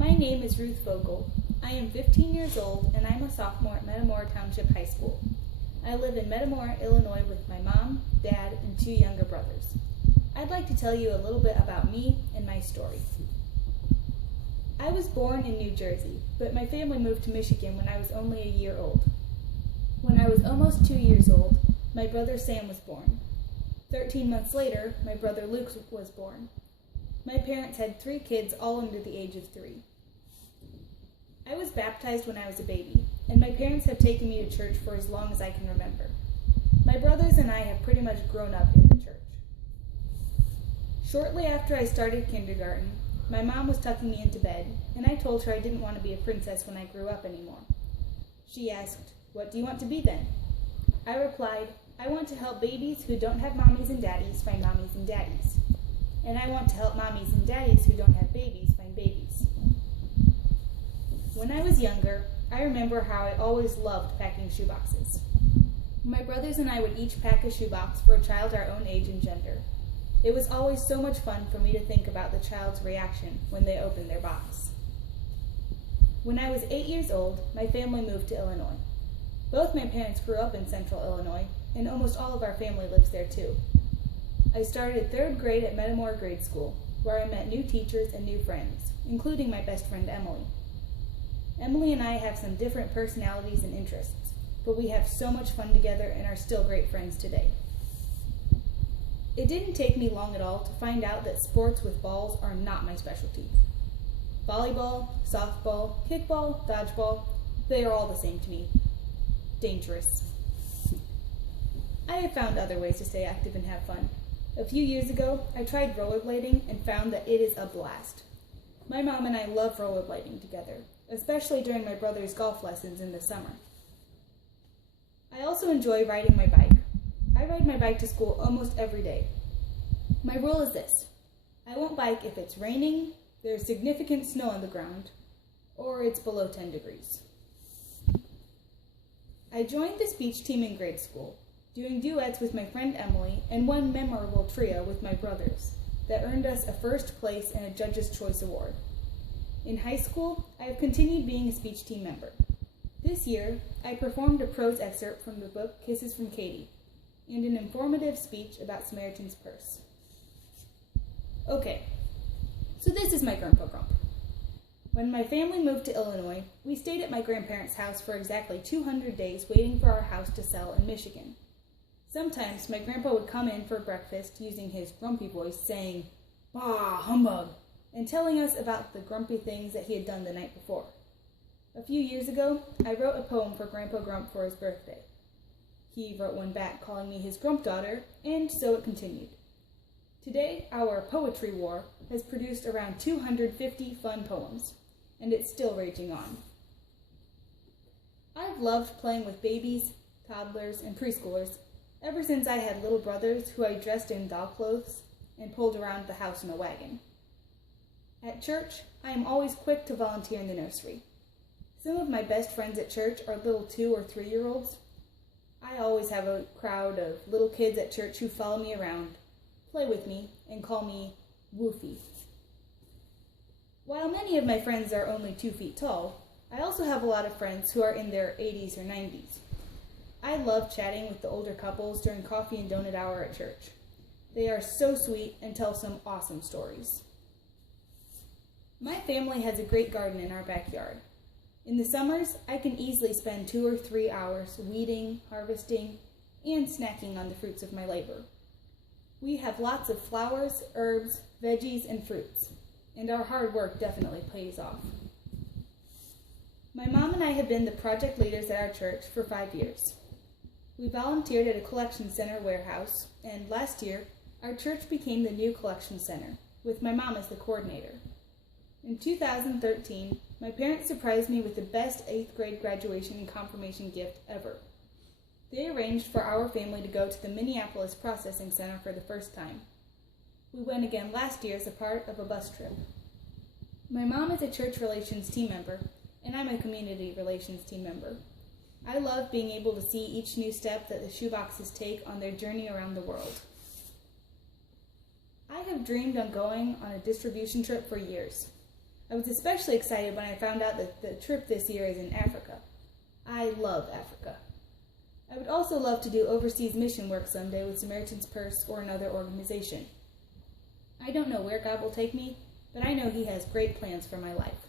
My name is Ruth Vogel. I am 15 years old and I'm a sophomore at Metamora Township High School. I live in Metamora, Illinois with my mom, dad, and 2 younger brothers. I'd like to tell you a little bit about me and my story. I was born in New Jersey, but my family moved to Michigan when I was only a year old. When I was almost 2 years old, my brother Sam was born. 13 months later, my brother Luke was born. My parents had 3 kids, all under the age of 3. I was baptized when I was a baby, and my parents have taken me to church for as long as I can remember. My brothers and I have pretty much grown up in the church. Shortly after I started kindergarten, my mom was tucking me into bed, and I told her I didn't want to be a princess when I grew up anymore. She asked, "What do you want to be then?" I replied, "I want to help babies who don't have mommies and daddies find mommies and daddies. And I want to help mommies and daddies who don't have babies find babies." When I was younger, I remember how I always loved packing shoeboxes. My brothers and I would each pack a shoebox for a child our own age and gender. It was always so much fun for me to think about the child's reaction when they opened their box. When I was 8 years old, my family moved to Illinois. Both my parents grew up in central Illinois, and almost all of our family lives there too. I started 3rd grade at Metamora Grade School, where I met new teachers and new friends, including my best friend Emily. Emily and I have some different personalities and interests, but we have so much fun together and are still great friends today. It didn't take me long at all to find out that sports with balls are not my specialty. Volleyball, softball, kickball, dodgeball, they are all the same to me. Dangerous. I have found other ways to stay active and have fun. A few years ago, I tried rollerblading and found that it is a blast. My mom and I love rollerblading together, especially during my brother's golf lessons in the summer. I also enjoy riding my bike. I ride my bike to school almost every day. My rule is this: I won't bike if it's raining, there's significant snow on the ground, or it's below 10 degrees. I joined the speech team in grade school, doing duets with my friend Emily and one memorable trio with my brothers that earned us a 1st place and a Judge's Choice Award. In high school, I have continued being a speech team member. This year, I performed a prose excerpt from the book Kisses from Katie and an informative speech about Samaritan's Purse. Okay, so this is my Grandpa Grump. When my family moved to Illinois, we stayed at my grandparents' house for exactly 200 days waiting for our house to sell in Michigan. Sometimes my grandpa would come in for breakfast using his grumpy voice saying, "Bah, humbug," and telling us about the grumpy things that he had done the night before. A few years ago, I wrote a poem for Grandpa Grump for his birthday. He wrote one back calling me his grump daughter, and so it continued. Today, our poetry war has produced around 250 fun poems, and it's still raging on. I've loved playing with babies, toddlers, and preschoolers ever since I had little brothers who I dressed in doll clothes and pulled around the house in a wagon. At church, I am always quick to volunteer in the nursery. Some of my best friends at church are little 2 or 3-year-olds. I always have a crowd of little kids at church who follow me around, play with me, and call me Woofy. While many of my friends are only 2 feet tall, I also have a lot of friends who are in their 80s or 90s. I love chatting with the older couples during coffee and donut hour at church. They are so sweet and tell some awesome stories. My family has a great garden in our backyard. In the summers, I can easily spend 2 or 3 hours weeding, harvesting, and snacking on the fruits of my labor. We have lots of flowers, herbs, veggies, and fruits, and our hard work definitely pays off. My mom and I have been the project leaders at our church for 5 years. We volunteered at a collection center warehouse, and last year, our church became the new collection center, with my mom as the coordinator. In 2013, my parents surprised me with the best 8th grade graduation and confirmation gift ever. They arranged for our family to go to the Minneapolis Processing Center for the first time. We went again last year as a part of a bus trip. My mom is a church relations team member, and I'm a community relations team member. I love being able to see each new step that the shoeboxes take on their journey around the world. I have dreamed on going on a distribution trip for years. I was especially excited when I found out that the trip this year is in Africa. I love Africa. I would also love to do overseas mission work someday with Samaritan's Purse or another organization. I don't know where God will take me, but I know He has great plans for my life.